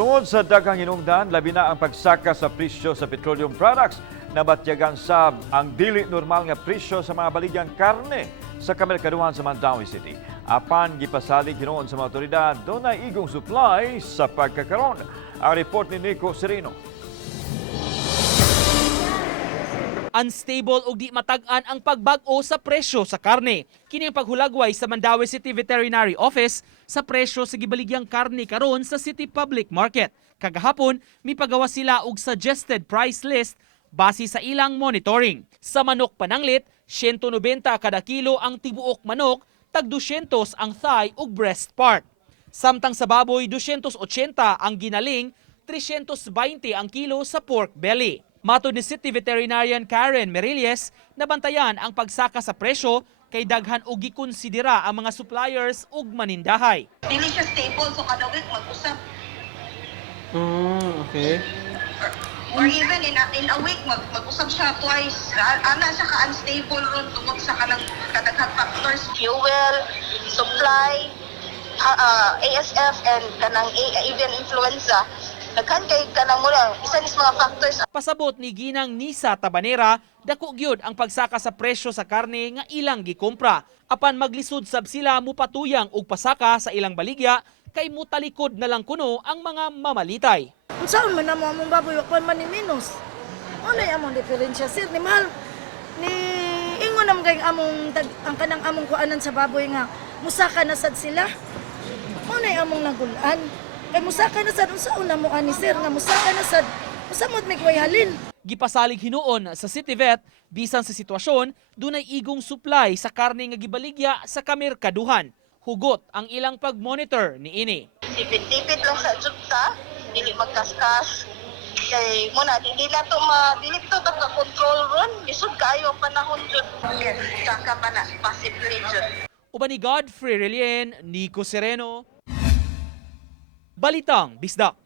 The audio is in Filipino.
Tungod sa daghang hinungdan, labi na ang pagsaka sa presyo sa petroleum products, nabatyagan sab ang dili normal nga presyo sa mga baligyang karne sa kamerkaduhan sa Mandaue City. Apan gipasalig hinuon sa mga otoridad, doon ay igong supply sa pagkakaroon. Ang report ni Nico Sereno. Unstable o di matag-an ang pagbag-o sa presyo sa karne. Kini ang paghulagway sa Mandaue City Veterinary Office sa presyo sa gibaligyang karne karon sa City Public Market. Kagahapon, mipagawa sila og suggested price list base sa ilang monitoring. Sa manok pananglit, 190 kada kilo ang tibuok manok, tag 200 ang thigh ug breast part. Samtang sa baboy, 280 ang ginaling, 320 ang kilo sa pork belly. Matod ni City Veterinarian Karen Merilles, nabantayan ang pagsaka sa presyo kay daghan og gikonsidera ang mga suppliers ug manindahay. Dili siya stable, so kada week mag-usap. Okay. Or even in a week, mag-usap siya twice. Ana siya ka-unstable ron tungkol sa kanang kadaghang factors. Fuel, supply, ASF, and kanang avian influenza. Daghan kay kanang mura, isa nis mga factors. Pasabot ni Ginang Nisa Tabanera, dako gyud ang pagsaka sa presyo sa karne nga ilang gikumpra. Apan maglisod sab sila mupatuyang og pasaka sa ilang baligya kay mutalikod na lang kuno ang mga mamalitay. Unsaon man namo among baboy wa man ni minus. Ano among diferensya sir ni mahal ni ingon nam kay among ang kanang among kuanan sa baboy nga musaka na sad sila. Ano among nagulan. Kay musaka na sad unsaon namo ani sir nga musaka na sad. Usamot may halin. Gipasalig hinuon sa City Vet bisan sa sitwasyon dunay igong supply sa karne nga gibaligya sa kamerkaduhan. Hugot ang ilang pag-monitor ni ini. Tipid-tipid lang sa jugta, dili magkaskas. Kay muna dili na to ka-control ron. Lisod kayo ang panahon jud. Yes, saka pa na possibly jud. Uban ni Godfrey Relien, Nico Sereno, Balitang Bisdak.